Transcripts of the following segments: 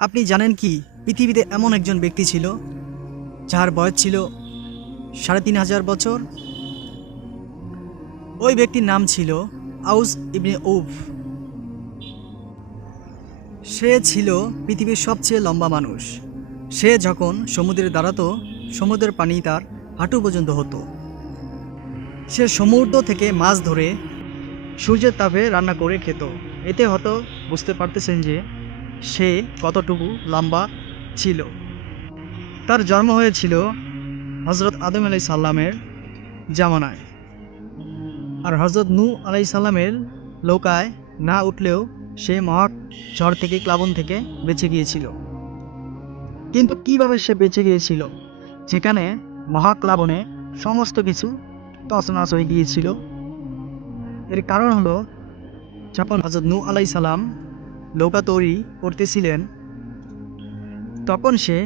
আপনি জানেন কি পৃথিবীতে এমন একজন ব্যক্তি ছিল যার বয়স ছিল ৩,৫০০ বছর? ওই ব্যক্তির নাম ছিল আউস ইবনে উফ। সে ছিল পৃথিবীর সবচেয়ে লম্বা মানুষ। সে যখন সমুদ্রে দাঁড়াতো, সমুদ্রের পানি তার হাঁটু পর্যন্ত হতো। সে সমুদ্র থেকে মাছ ধরে সূর্যের তাপে রান্না করে খেত। এতে হয়তো বুঝতে পারতেছেন যে সে কতটুকু লম্বা ছিল। তার জন্ম হয়েছিল হজরত আদম আলাই সাল্লামের জামানায়, আর হজরত নূহ আলাই সাল্লামের নৌকায় না উঠলেও সে মহা ঝড় থেকে, প্লাবন থেকে বেঁচে গিয়েছিল। কিন্তু কিভাবে সে বেঁচে গিয়েছিল, যেখানে মহাপ্লাবনে সমস্ত কিছু তছনছ হয়ে গিয়েছিল? এর কারণ হলো, যখন হজরত নূহ আলাই সাল্লাম নৌকা তৈরি করতেছিলেন, তখন সে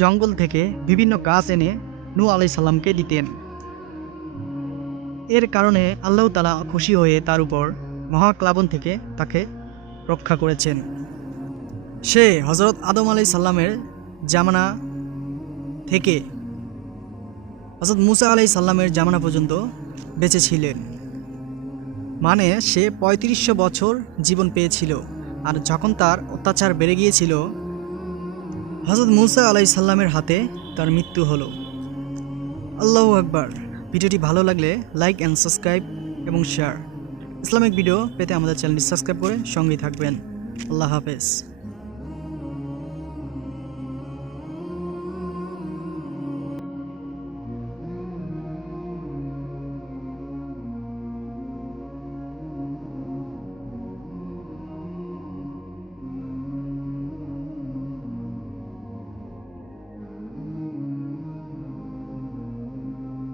জঙ্গল থেকে বিভিন্ন গাছ এনে নূহ আলাই সাল্লামকে দিতেন। এর কারণে আল্লাহ তাআলা খুশি হয়ে তার উপর মহাপ্লাবন থেকে তাকে রক্ষা করেছেন। সে হজরত আদম আলাই সাল্লামের জামানা থেকে হজরত মুসা আলাই সাল্লামের জামানা পর্যন্ত বেঁচে ছিলেন। মানে সে ৩৫০০ বছর জীবন পেয়েছিল। আর যখন তার অত্যাচার বেড়ে গিয়েছিল, হজরত মুসা আলাই সাল্লামের হাতে তার মৃত্যু হলো। আল্লাহু আকবার। ভিডিওটি ভালো লাগলে লাইক অ্যান্ড সাবস্ক্রাইব এবং শেয়ার। ইসলামিক ভিডিও পেতে আমাদের চ্যানেলটি সাবস্ক্রাইব করে সঙ্গেই থাকবেন। আল্লাহ হাফেজ।